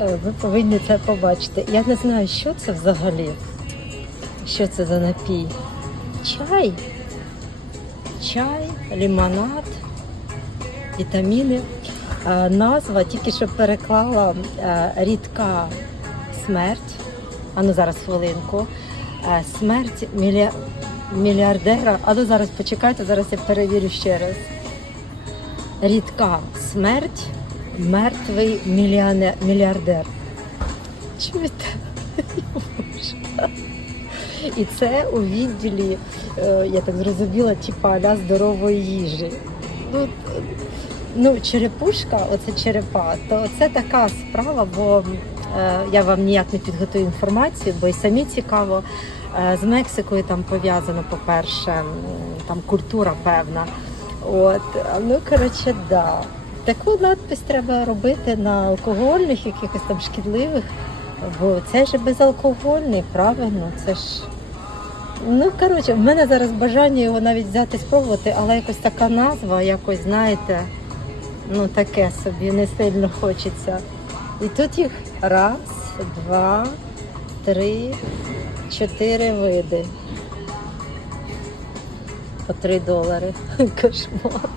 Е, Ви повинні це побачити. Я не знаю, що це взагалі. Що це за напій? Чай. Чай, лимонад, вітаміни. Е, Назва тільки що переклала е, рідка смерть. А ну зараз хвилинку. Смерть мілі... мільярдера. А ну зараз почекайте, зараз я перевірю ще раз. Рідка смерть, мертвий мільйоне... мільярдер. Чуєте? І це у відділі, е, я так зрозуміла, типа аля здорової їжі. Ну, ну, черепушка, оце черепа, то це така справа, бо е, я вам ніяк не підготую інформацію, бо і самі цікаво. Е, з Мексикою там пов'язано, по-перше, там культура певна. От, ну коротше, да. Таку надпись треба робити на алкогольних, якихось там шкідливих, бо це ж безалкогольний, правильно, це ж. Ну, коротше, в мене зараз бажання його навіть взяти спробувати, але якось така назва, якось, знаєте, ну таке собі не сильно хочеться. І тут їх раз, два, три, чотири види. По три долари. Кошмар.